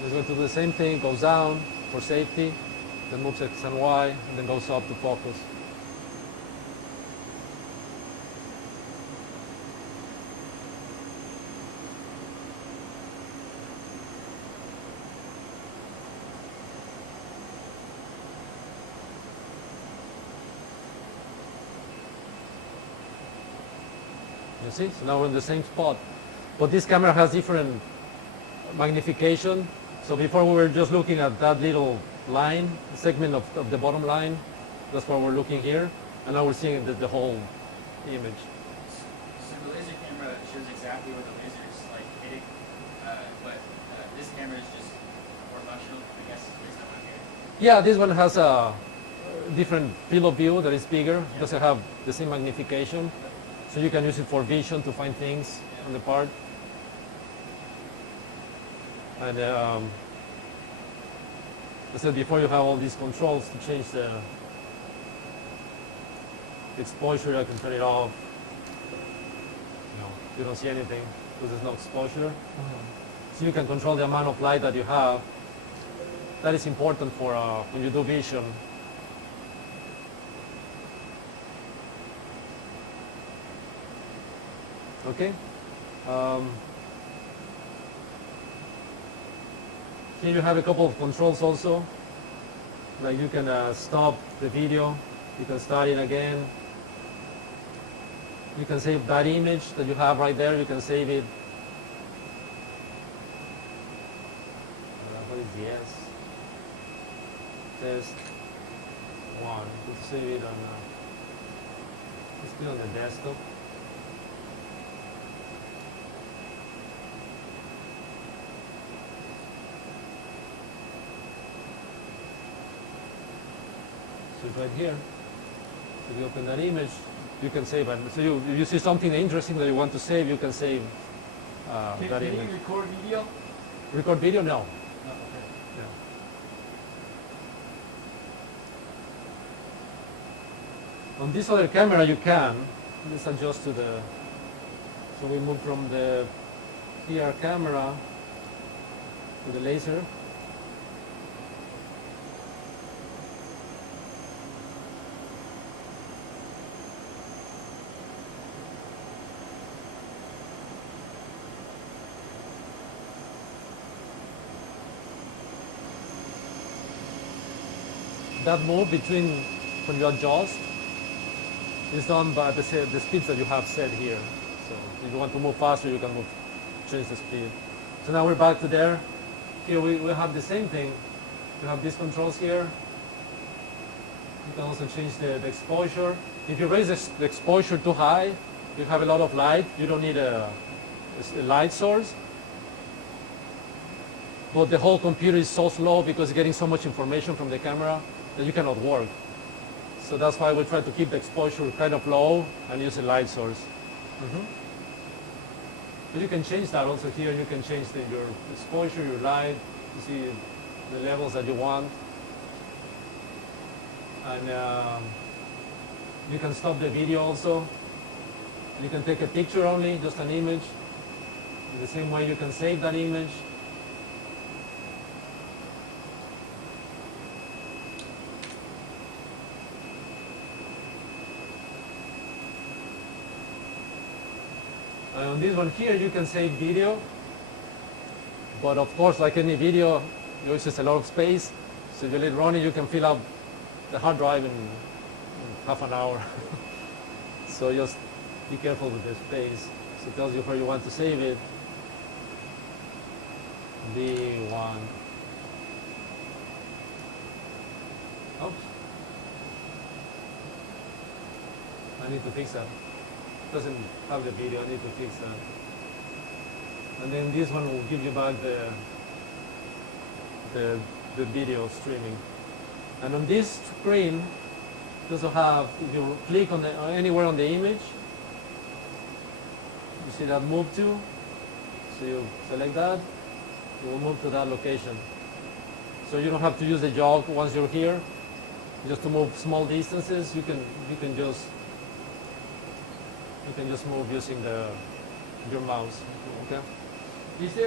It's going to do the same thing, goes down for safety, then moves X and Y, and then goes up to focus. You see? So now we're in the same spot. But this camera has different magnification. So before we were just looking at that little line, segment of the bottom line. That's why we're looking here. And now we're seeing the whole image. So the laser camera shows exactly where the laser is like hitting, but this camera is just more functional, I guess, based on what here. Yeah, this one has a different field of view that is bigger. It doesn't have the same magnification. So you can use it for vision to find things on the part. And as I said before, you have all these controls to change the exposure. I can turn it off. No, you don't see anything because there's no exposure. So you can control the amount of light that you have. That is important for when you do vision. Okay. Here you have a couple of controls also. Like you can stop the video, you can start it again. You can save that image that you have right there, you can save it. What is the S? Test 1. You can save it on, let's put it on the desktop. So it's right here. So you open that image, you can save it. So if you see something interesting that you want to save, you can save that Can image. you record video? Record video? No. No, okay. Yeah. On this other camera you can. Let's adjust to the... So we move from the PR camera to the laser. That move between, when you adjust, is done by the speeds that you have set here. So if you want to move faster, you can change the speed. So now we're back to there. Here we have the same thing. You have these controls here. You can also change the exposure. If you raise the exposure too high, you have a lot of light. You don't need a light source. But the whole computer is so slow because it's getting so much information from the camera that you cannot work. So that's why we try to keep the exposure kind of low and use a light source. But you can change that also here. You can change your exposure, your light, you see the levels that you want. And you can stop the video also. You can take a picture only, just an image. In the same way you can save that image. On this one here, you can save video, but of course, like any video, it uses a lot of space. So if you let it run, you can fill up the hard drive in half an hour. So just be careful with the space. So it tells you where you want to save it. B1. Oops. I need to fix that. Doesn't have the video, I need to fix that. And then this one will give you back the video streaming. And on this screen, you also have, if you click on anywhere on the image, you see that move to, so you select that, you will move to that location. So you don't have to use the jog once you're here. Just to move small distances, you can just move using your mouse. Okay.